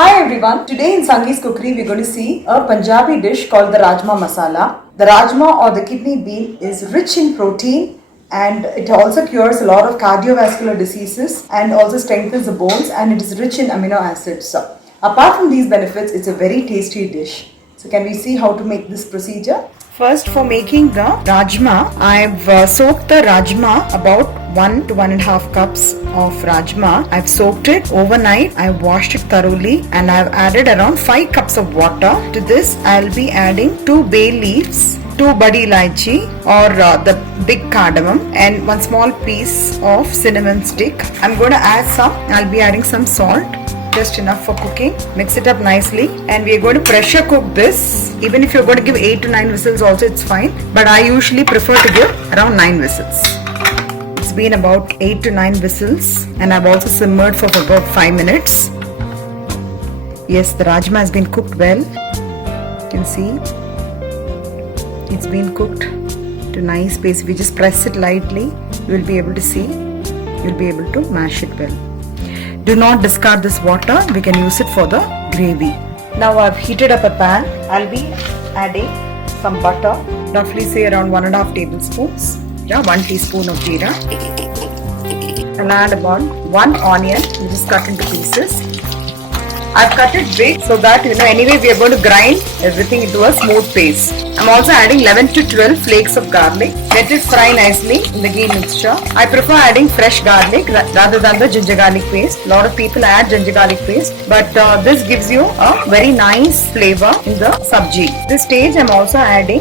Hi everyone, today in Sangee's Cookery we're going to see a Punjabi dish called the Rajma Masala. The Rajma or the kidney bean is rich in protein and it also cures a lot of cardiovascular diseases and also strengthens the bones, and it is rich in amino acids. So, apart from these benefits, it's a very tasty dish. So can we see how to make this procedure? First, for making the Rajma, I've soaked the Rajma about 1 to 1.5 cups of Rajma. I've soaked it overnight. I've washed it thoroughly and I've added around 5 cups of water. To this, I'll be adding 2 bay leaves, 2 badi ilaichi or the big cardamom, and 1 small piece of cinnamon stick. I'm going to I'll be adding some salt, just enough for cooking. Mix it up nicely and we are going to pressure cook this. Even if you're going to give 8 to 9 whistles also, it's fine, but I usually prefer to give around 9 whistles. It's been about 8 to 9 whistles and I've also simmered for about 5 minutes. Yes, the Rajma has been cooked well. You can see it's been cooked to nice paste. If you just press it lightly, you will be able to see, you'll be able to mash it well. Do not discard this water, we can use it for the gravy. Now I've heated up a pan. I'll be adding some butter, roughly say around 1.5 tablespoons. 1 teaspoon of jeera. I'll add about 1 onion, which is cut into pieces. I've cut it big so that anyway we are going to grind everything into a smooth paste. I'm also adding 11 to 12 flakes of garlic. Let it fry nicely in the ghee mixture. I prefer adding fresh garlic rather than the ginger garlic paste. A lot of people add ginger garlic paste, but this gives you a very nice flavor in the sabji. This stage I'm also adding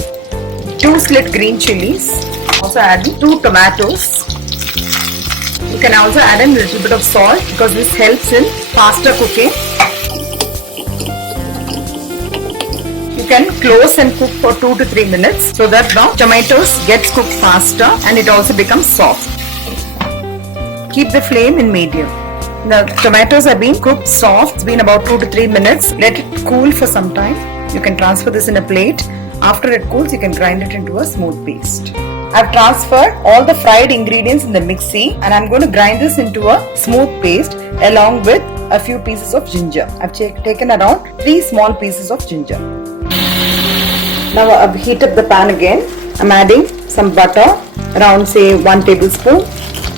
2 slit green chilies. Also adding 2 tomatoes. You can also add a little bit of salt because this helps in faster cooking. You can close and cook for 2 to 3 minutes so that the tomatoes gets cooked faster and it also becomes soft. Keep the flame in medium. The tomatoes have been cooked soft. It's been about 2 to 3 minutes. Let it cool for some time. You can transfer this in a plate. After it cools, you can grind it into a smooth paste. I've transferred all the fried ingredients in the mixie and I'm going to grind this into a smooth paste along with a few pieces of ginger. I've taken around 3 small pieces of ginger. Now I've heated the pan again. I'm adding some butter, around say 1 tablespoon,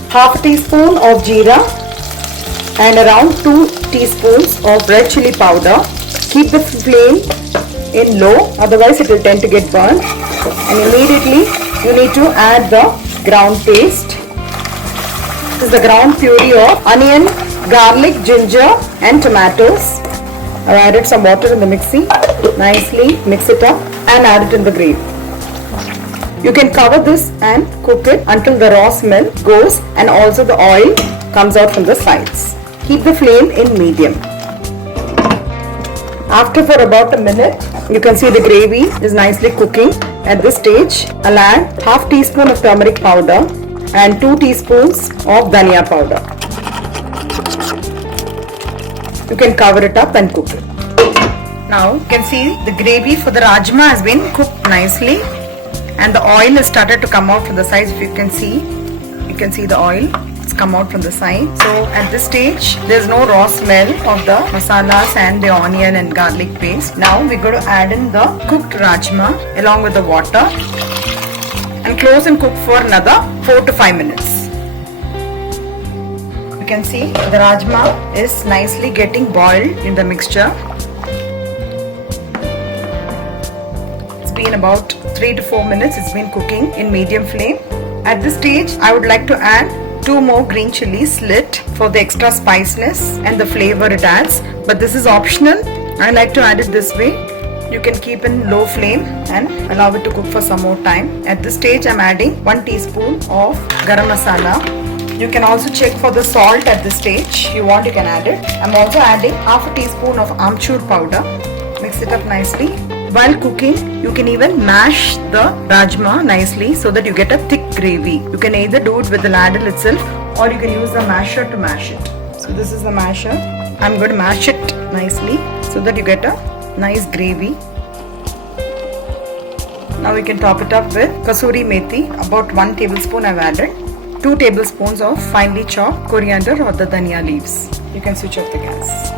half a teaspoon of jeera and around 2 teaspoons of red chili powder. Keep the flame in low, otherwise it will tend to get burnt. And immediately you need to add the ground paste. This is the ground puree of onion, garlic, ginger and tomatoes. I've added some water in the mixie. Nicely mix it up and add it in the gravy. You can cover this and cook it until the raw smell goes and also the oil comes out from the sides. Keep the flame in medium. After for about a minute, you can see the gravy is nicely cooking. At this stage, I'll add half teaspoon of turmeric powder and 2 teaspoons of dhania powder. You can cover it up and cook it. Now you can see the gravy for the Rajma has been cooked nicely and the oil has started to come out from the sides. If you can see the oil. It's come out from the side. So at this stage, there's no raw smell of the masalas and the onion and garlic paste. Now we're going to add in the cooked Rajma along with the water and close and cook for another 4 to 5 minutes. You can see the Rajma is nicely getting boiled in the mixture. It's been about 3 to 4 minutes. It's been cooking in medium flame. At this stage, I would like to add 2 more green chilies slit for the extra spiciness and the flavor it adds, but this is optional. I like to add it this way. You can keep in low flame and allow it to cook for some more time. At this stage, I'm adding 1 teaspoon of garam masala. You can also check for the salt at this stage. If you want, you can add it. I'm also adding half a teaspoon of amchur powder. Mix it up nicely. While cooking, you can even mash the Rajma nicely so that you get a thick gravy. You can either do it with the ladle itself or you can use the masher to mash it. So this is the masher. I'm going to mash it nicely so that you get a nice gravy. Now we can top it up with kasuri methi. About 1 tablespoon I've added. 2 tablespoons of finely chopped coriander or the dhania leaves. You can switch off the gas.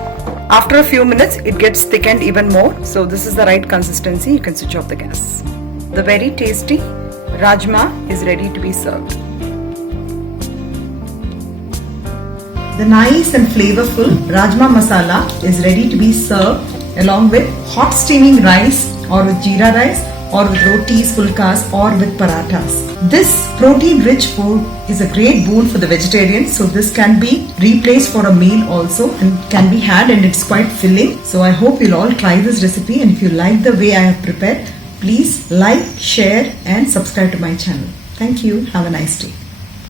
After a few minutes, it gets thickened even more. So this is the right consistency. You can switch off the gas. The very tasty rajma is ready to be served. The nice and flavorful rajma masala is ready to be served along with hot steaming rice or with jeera rice or with rotis, pulkas or with parathas. This protein rich food is a great boon for the vegetarians. So this can be replaced for a meal also and can be had, and it's quite filling. So I hope you'll all try this recipe, and if you like the way I have prepared, please like, share and subscribe to my channel. Thank you. Have a nice day.